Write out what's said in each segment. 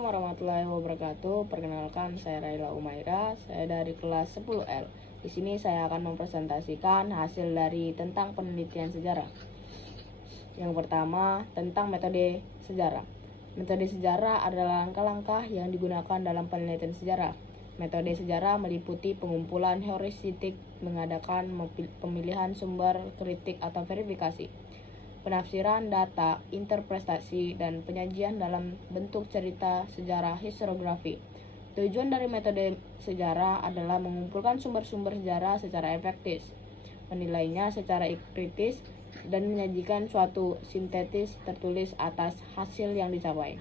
Warahmatullahi wabarakatuh. Perkenalkan, saya Raila Umaira. Saya dari kelas 10L. Di sini saya akan mempresentasikan hasil dari tentang penelitian sejarah. Yang pertama, tentang metode sejarah. Metode sejarah adalah langkah-langkah yang digunakan dalam penelitian sejarah. Metode sejarah meliputi pengumpulan heuristik, mengadakan pemilihan sumber, kritik atau verifikasi, penafsiran data, interpretasi, dan penyajian dalam bentuk cerita sejarah historiografi. Tujuan dari metode sejarah adalah mengumpulkan sumber-sumber sejarah secara efektif, menilainya secara kritis, dan menyajikan suatu sintetis tertulis atas hasil yang dicapai.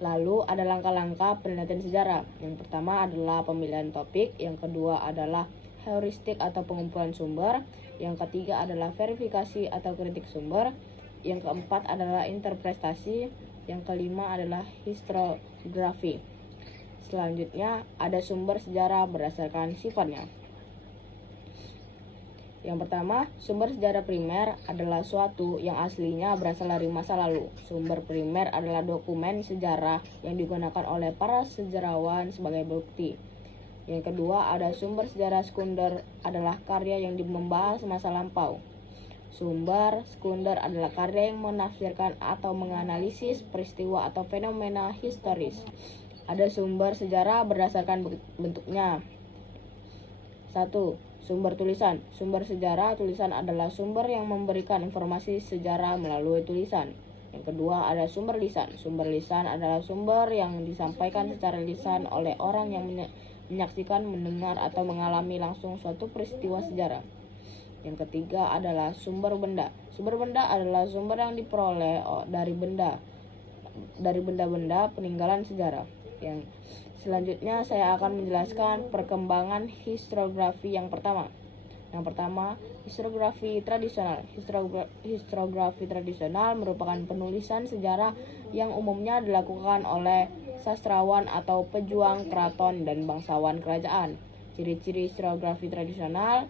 Lalu ada langkah-langkah penelitian sejarah. Yang pertama adalah pemilihan topik, yang kedua adalah heuristik atau pengumpulan sumber, yang ketiga adalah verifikasi atau kritik sumber, yang keempat adalah interpretasi, yang kelima adalah historiografi. Selanjutnya ada sumber sejarah berdasarkan sifatnya. Yang pertama, sumber sejarah primer adalah suatu yang aslinya berasal dari masa lalu. Sumber primer adalah dokumen sejarah yang digunakan oleh para sejarawan sebagai bukti. Yang kedua, ada sumber sejarah sekunder adalah karya yang membahas masa lampau. Sumber sekunder adalah karya yang menafsirkan atau menganalisis peristiwa atau fenomena historis. Ada sumber sejarah berdasarkan bentuknya. 1. Sumber tulisan. Sumber sejarah tulisan adalah sumber yang memberikan informasi sejarah melalui tulisan. Yang kedua ada sumber lisan. Sumber lisan adalah sumber yang disampaikan secara lisan oleh orang yang menyaksikan, mendengar, atau mengalami langsung suatu peristiwa sejarah. Yang ketiga adalah sumber benda. Sumber benda adalah sumber yang diperoleh dari benda-benda peninggalan sejarah. Yang selanjutnya saya akan menjelaskan perkembangan historiografi yang pertama. Yang pertama, historiografi tradisional. Historiografi tradisional merupakan penulisan sejarah yang umumnya dilakukan oleh sastrawan atau pejuang keraton dan bangsawan kerajaan. Ciri-ciri historiografi tradisional.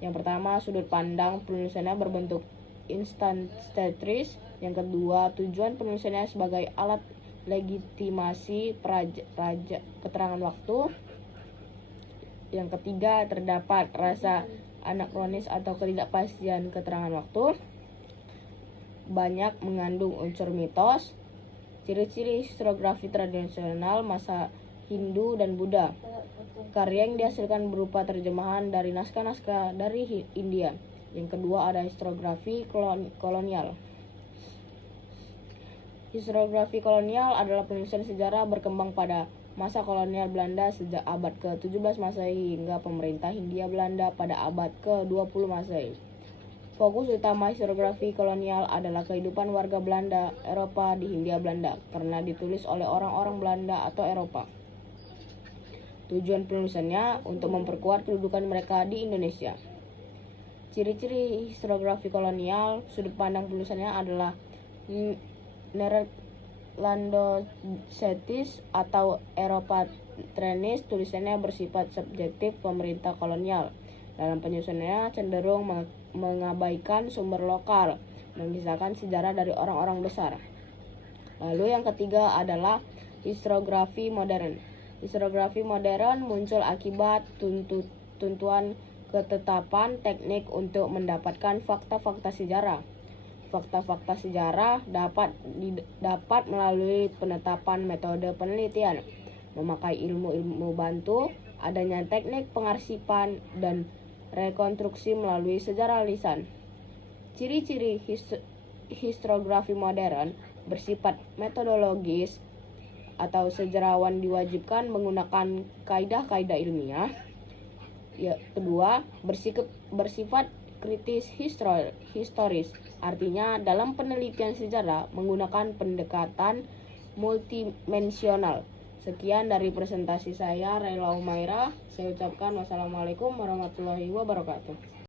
Yang pertama, sudut pandang penulisannya berbentuk instantetris. Yang kedua, tujuan penulisannya sebagai alat legitimasi keterangan waktu. Yang ketiga, terdapat rasa anakronis atau ketidakpastian keterangan waktu. Banyak mengandung unsur mitos. Ciri-ciri historiografi tradisional masa Hindu dan Buddha. Karya yang dihasilkan berupa terjemahan dari naskah-naskah dari India. Yang kedua ada historiografi kolonial. Historiografi kolonial adalah penulisan sejarah berkembang pada masa kolonial Belanda sejak abad ke-17 Masehi hingga pemerintah Hindia Belanda pada abad ke-20 Masehi. Fokus utama historiografi kolonial adalah kehidupan warga Belanda Eropa di Hindia Belanda karena ditulis oleh orang-orang Belanda atau Eropa. Tujuan penulisannya untuk memperkuat kedudukan mereka di Indonesia. Ciri-ciri historiografi kolonial, sudut pandang penulisannya adalah Neerlandocentrisch atau Eropatrenis. Tulisannya bersifat subjektif pemerintah kolonial. Dalam penyusunannya cenderung mengabaikan sumber lokal, mengisahkan sejarah dari orang-orang besar. Lalu yang ketiga adalah historiografi modern. Historiografi modern muncul akibat tuntutan ketetapan teknik untuk mendapatkan fakta-fakta sejarah. Fakta-fakta sejarah dapat melalui penetapan metode penelitian, memakai ilmu-ilmu bantu, adanya teknik pengarsipan, dan rekonstruksi melalui sejarah lisan. Ciri-ciri historiografi modern bersifat metodologis atau sejarawan diwajibkan menggunakan kaidah-kaidah ilmiah. Kedua, bersifat kritis historis, artinya dalam penelitian sejarah menggunakan pendekatan multidimensional. Sekian dari presentasi saya, Raila Umaira. Saya ucapkan wassalamualaikum warahmatullahi wabarakatuh.